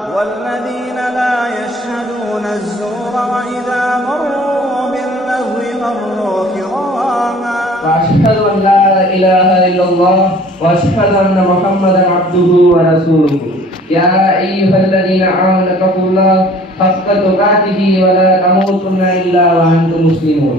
والذين لا يشهدون الزور وإذا مروا باللغو مروا كراما. وأشهد أن لا إله إلا الله وأشهد أن محمدا عبده ورسوله. يا أيها الذين آمنوا اتقوا الله حق تقاته ولا تموتن إلا وأنتم مسلمون.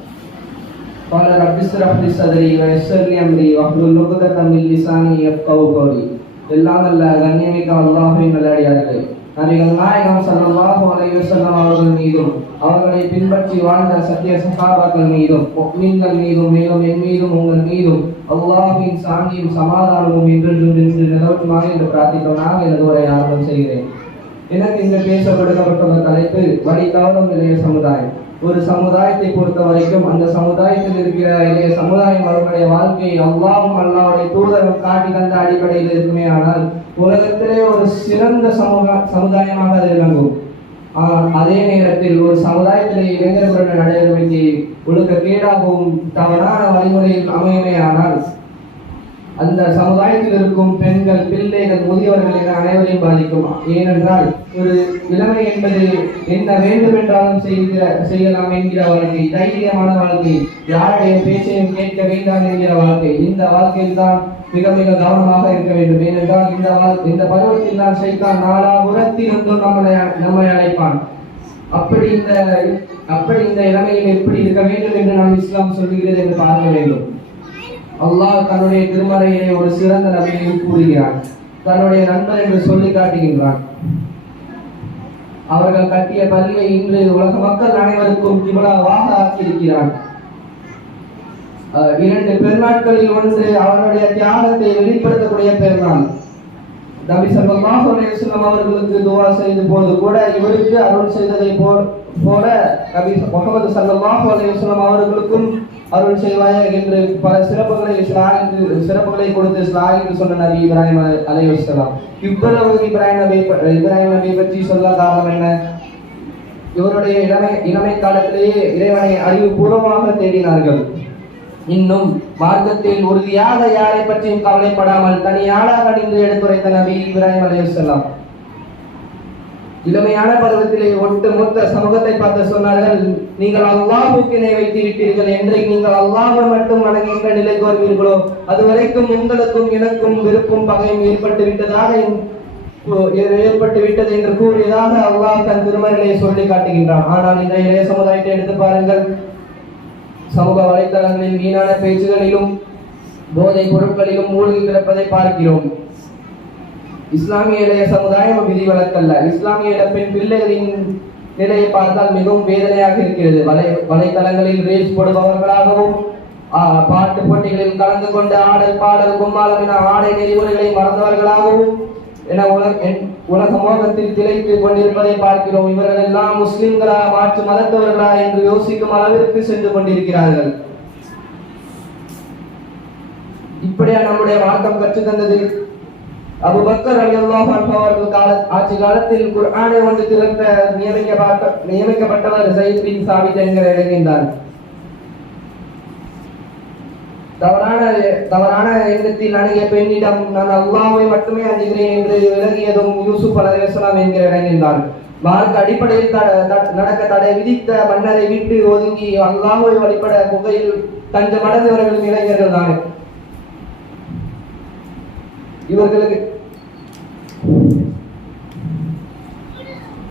قال رب اشرح لي صدري ويسر لي أمري واحلل عقدة من لساني يفقهوا قولي எல்லாம் அல்ல கண்ணியமிக்க அல்லாஹின் நல்லடியார்களே நபிகள் நாயகம் ஸல்லல்லாஹு அலைஹி வஸல்லம் அவர்கள் மீதும் அவர்களை பின்பற்றி வாழ்ந்த சத்திய சஹாபாக்கள் மீதும் முஃமின்கள் மீதும் மேலும் என் மீதும் உங்கள் மீதும் அல்லாஹ்வின் சாந்தியும் சமாதானமும் என்றென்றும் நின்று நிலவட்டுமாக என்று பிரார்த்தித்தவனாக எனது உரை ஆரம்பம் செய்கிறேன் எனக்கு இங்கு பேச விடுக்கப்பட்டுள்ள தலைப்பு வழி தவறும் இளைய சமுதாயம். ஒரு சமுதாயத்தை பொறுத்த வரைக்கும் அந்த சமுதாயத்தில் இருக்கிற இளைய சமுதாயம் அவர்களுடைய வாழ்க்கையை அல்லாவும் அல்லாவுடைய தூதரும் காட்டி தந்த அடிப்படையில் இருக்குமே ஆனால் உலகத்திலே ஒரு சிறந்த சமூக சமுதாயமாக அது விளங்கும். ஆனால் அதே நேரத்தில் ஒரு சமுதாயத்திலே இளைஞர்களுடன் நடவடிக்கை ஒழுக்க கேடாகவும் தவறான வழிமுறையில் அமையுமே ஆனால் அந்த சமுதாயத்தில் இருக்கும் பெண்கள் பிள்ளைகள் முதியவர்கள் என அனைவரையும் பாதிக்கும். ஏனென்றால் ஒரு இளமை என்பது என்ன வேண்டும் என்றாலும் செய்கிற செய்யலாம் என்கிற வாழ்க்கை தைரியமான வாழ்க்கை யாருடைய பேச்சையும் கேட்க வேண்டாம் என்கிற வாழ்க்கை இந்த வாழ்க்கையில் தான் மிக மிக கவனமாக இருக்க வேண்டும். ஏனென்றால் இந்த இந்த பருவத்தில் தான் சைத்தான் நாலாபுரத்திலிருந்தும் நம்மளை நம்மை அழைப்பான். அப்படி இந்த அப்படி இந்த இளமையில் எப்படி இருக்க வேண்டும் என்று நாம் இஸ்லாம் சொல்கிறது என்று பார்க்க வேண்டும். அல்லாஹ் தன்னுடைய திருமறையை ஒரு சிறந்த நபியை கூறுகிறான். தன்னுடைய நண்பர் என்று சொல்லி காட்டுகின்றான். அவர்கள் கட்டிய பள்ளியை இன்று உலக மக்கள் அனைவருக்கும் இவ்வளவாக ஆக்கியிருக்கிறான். இரண்டு பெருநாட்களில் ஒன்று அவருடைய தியாகத்தை வெளிப்படுத்தக்கூடிய பெருநாள். நபி ஸல்லல்லாஹு அலைஹி அவர்களுக்கு துவா செய்த போது கூட இவருக்கு அருள் செய்ததை போல போல நபி முகமது ஸல்லல்லாஹு அலைஹி அவர்களுக்கும் அருள் செய்வாய என்று பல சிறப்புகளை ஸ்லாகித்து சிறப்புகளை கொடுத்து ஸ்லாகித்து சொன்ன நபி இப்ராஹிம் அலைஹி வஸல்லம் இவ்வளவு இப்ராஹிம் நபி இப்ராஹிம் நபி பற்றி சொல்ல காரணம் என்ன? இவருடைய இளமை இளமை காலத்திலேயே இறைவனை அறிவுபூர்வமாக தேடினார்கள். இன்னும் மார்க்கத்தில் உறுதியாக யாரை பற்றியும் கவலைப்படாமல் தனியாளாக நின்று எடுத்துரைத்த நபி இப்ராஹிம் அலைஹிஸ்ஸலாம் இளமையான பருவத்திலே ஒட்டு மொத்த சமூகத்தை பார்த்து சொன்னார்கள் நீங்கள் அல்லாஹுக்கு இணை வைத்து விட்டீர்கள் என்றை நீங்கள் அல்லாஹை மட்டும் வணங்குகின்ற நிலைக்கு வருவீர்களோ அதுவரைக்கும் உங்களுக்கும் எனக்கும் விருப்பும் பகையும் ஏற்பட்டு விட்டதாக ஏற்பட்டு விட்டது என்று கூறியதாக அல்லாஹ் தன் திருமணிலே சொல்லி காட்டுகின்றான். ஆனால் இந்த இளைய சமுதாயத்தை எடுத்து பாருங்கள். சமூக வலைத்தளங்களில் வீணான பேச்சுகளிலும் போதை பொருட்களிலும் மூழ்கி கிடப்பதை பார்க்கிறோம். இஸ்லாமிய இளைய சமுதாயம் விதிவிலக்கல்ல. இஸ்லாமிய இளப்பெண் பிள்ளைகளின் நிலையை பார்த்தால் மிகவும் வேதனையாக இருக்கிறது. வலை வலைத்தளங்களில் ரீல்ஸ் போடுபவர்களாகவும் பாட்டு போட்டிகளில் கலந்து கொண்டு ஆடல் பாடல் கும்மாளம் என ஆடை நெறிமுறைகளை மறந்தவர்களாகவும் என உலக என்- உலக மோகத்தில் திளைத்து கொண்டிருப்பதை பார்க்கிறோம். இவர்கள் எல்லாம் முஸ்லிம்களா மாற்று மதத்தவர்களா என்று யோசிக்கும் அளவிற்கு சென்று கொண்டிருக்கிறார்கள். இப்படியா நம்முடைய மார்க்கம் கற்றுத்தந்ததில் அபுபக்கர் அலி அல்லாஹ் அவர்கள் கால ஆட்சி காலத்தில் குர்ஆனை ஒன்று திறந்த நியமிக்கப்பட்ட நியமிக்கப்பட்டவர் சைத் பின் சாபித் என்கிற இறங்கின்றார் தவறான தவறான எண்ணத்தில் அணுகிய பெண்ணிடம் நான் அல்லாவை மட்டுமே அஞ்சுகிறேன் என்று விலகியதும் யூசுப் அலைஹிஸ்ஸலாம் என்கிற இறங்கின்றார் மார்க் அடிப்படையில் நடக்க தடை விதித்த மன்னரை விட்டு ஒதுங்கி அல்லாஹ்வை வழிபட குகையில் தஞ்சம் அடைந்தவர்கள் இளைஞர்கள் தானே. இவர்களுக்கு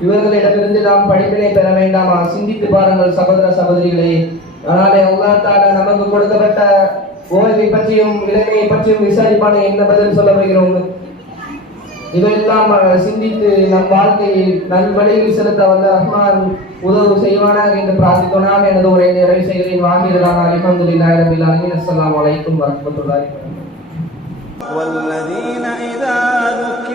இவர்களிடமிருந்து நாம் படிப்பினை பெற வேண்டாமா சிந்தித்து பாருங்கள் சகோதர சகோதரிகளே ஆனாலே அல்லாஹ் தஆலா நமக்கு கொடுக்கப்பட்ட ஓய்வை பற்றியும் இளமையை பற்றியும் விசாரிப்பான என்ன பதில் சொல்ல போகிறோம் இவையெல்லாம் அஹ், சிந்தித்து நம் வாழ்க்கையை நல்வழியில் செலுத்த வல்ல ரஹ்மான் உதவு செய்வானாக என்று பிரார்த்தித்தோனால் எனது உரையை நிறைவு செய்கிறேன் வாங்கியதான அல்ஹம்துலில்லாஹி ரபில் ஆலமீன் அஸ்ஸலாமு அலைக்கும் வரஹ்மத்துல்லாஹி வபரகாத்துஹு والذين إذا ذكروا